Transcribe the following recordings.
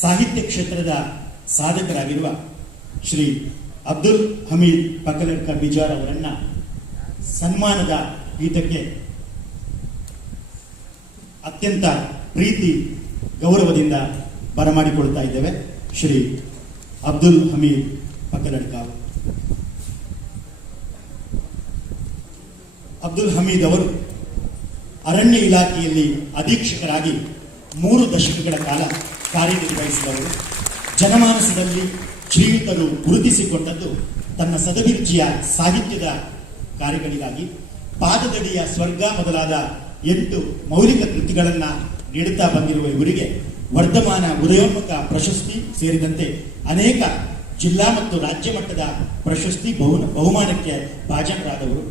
ಸಾಹಿತ್ಯ ಕ್ಷೇತ್ರದ ಸಾಧಕರಾಗಿರುವ ಶ್ರೀ ಅಬ್ದುಲ್ ಹಮೀದ್ ಪಕ್ಕಲಡ್ಕ ಬಿಜಾರ್ ಅವರನ್ನ ಸನ್ಮಾನದ ಪೀಠಕ್ಕೆ ಅತ್ಯಂತ ಪ್ರೀತಿ ಗೌರವದಿಂದ ಬರಮಾಡಿಕೊಳ್ತಾ ಇದ್ದೇವೆ. ಶ್ರೀ ಅಬ್ದುಲ್ ಹಮೀದ್ ಪಕ್ಕಲಡ್ಕ. ಅಬ್ದುಲ್ ಹಮೀದ್ ಅವರು ಅರಣ್ಯ ಇಲಾಖೆಯಲ್ಲಿ ಅಧೀಕ್ಷಕರಾಗಿ 3 ದಶಕಗಳ ಕಾಲ ಕಾರ್ಯನಿರ್ವಹಿಸಿದವರು. ಜನಮಾನಸದಲ್ಲಿ ಶ್ರೀಯುತರು ಗುರುತಿಸಿಕೊಂಡದ್ದು ತನ್ನ ಸದಭಿರುಚಿಯ ಸಾಹಿತ್ಯದ ಕಾರ್ಯಗಳಿಗಾಗಿ. ಪಾದದಡಿಯ ಸ್ವರ್ಗ ಮೊದಲಾದ 8 ಮೌಲಿಕ ಕೃತಿಗಳನ್ನು ನೀಡುತ್ತಾ ಬಂದಿರುವ ಇವರಿಗೆ ವರ್ಧಮಾನ ಉದಯೋನ್ಮುಖ ಪ್ರಶಸ್ತಿ ಸೇರಿದಂತೆ ಅನೇಕ ಜಿಲ್ಲಾ ಮತ್ತು ರಾಜ್ಯ ಮಟ್ಟದ ಪ್ರಶಸ್ತಿ ಬಹುಮಾನಕ್ಕೆ ಭಾಜನರಾದವರು.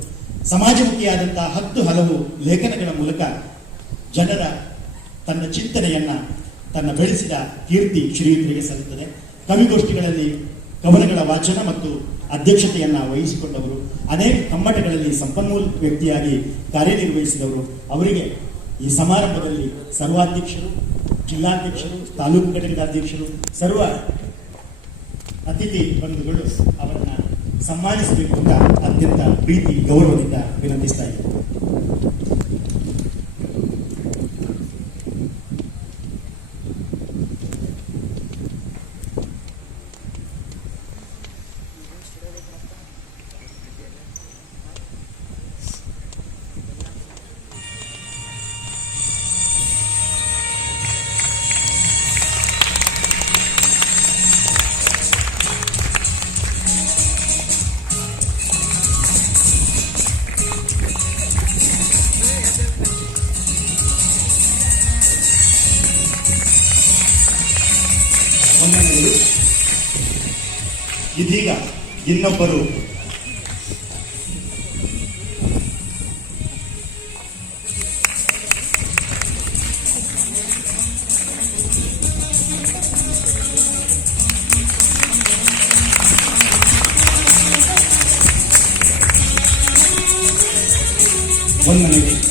ಸಮಾಜಮುಖಿಯಾದಂತಹ 10 ಹಲವು ಲೇಖನಗಳ ಮೂಲಕ ಜನರ ತನ್ನ ಚಿಂತನೆಯನ್ನ ತನ್ನ ಬೆಳೆಸಿದ ಕೀರ್ತಿ ಶ್ರೀಯುತರಿಗೆ ಸಲ್ಲುತ್ತದೆ. ಕವಿಗೋಷ್ಠಿಗಳಲ್ಲಿ ಕವನಗಳ ವಾಚನ ಮತ್ತು ಅಧ್ಯಕ್ಷತೆಯನ್ನ ವಹಿಸಿಕೊಂಡವರು. ಅನೇಕ ಕಮ್ಮಟಗಳಲ್ಲಿ ಸಂಪನ್ಮೂಲ ವ್ಯಕ್ತಿಯಾಗಿ ಕಾರ್ಯನಿರ್ವಹಿಸಿದವರು. ಅವರಿಗೆ ಈ ಸಮಾರಂಭದಲ್ಲಿ ಸರ್ವಾಧ್ಯಕ್ಷರು, ಜಿಲ್ಲಾಧ್ಯಕ್ಷರು, ತಾಲೂಕು ಘಟಕದ ಅಧ್ಯಕ್ಷರು, ಸರ್ವ ಅತಿಥಿ ಬಂಧುಗಳು ಅವರನ್ನ ಸನ್ಮಾನಿಸಬೇಕು ಅಂತ ಅತ್ಯಂತ ಪ್ರೀತಿ ಗೌರವದಿಂದ ವಿನಂತಿಸ್ತಾ ಇದ್ದಾರೆ. ಇದೀಗ ಇನ್ನೊಬ್ಬರು ವಂದನೆಗಳು.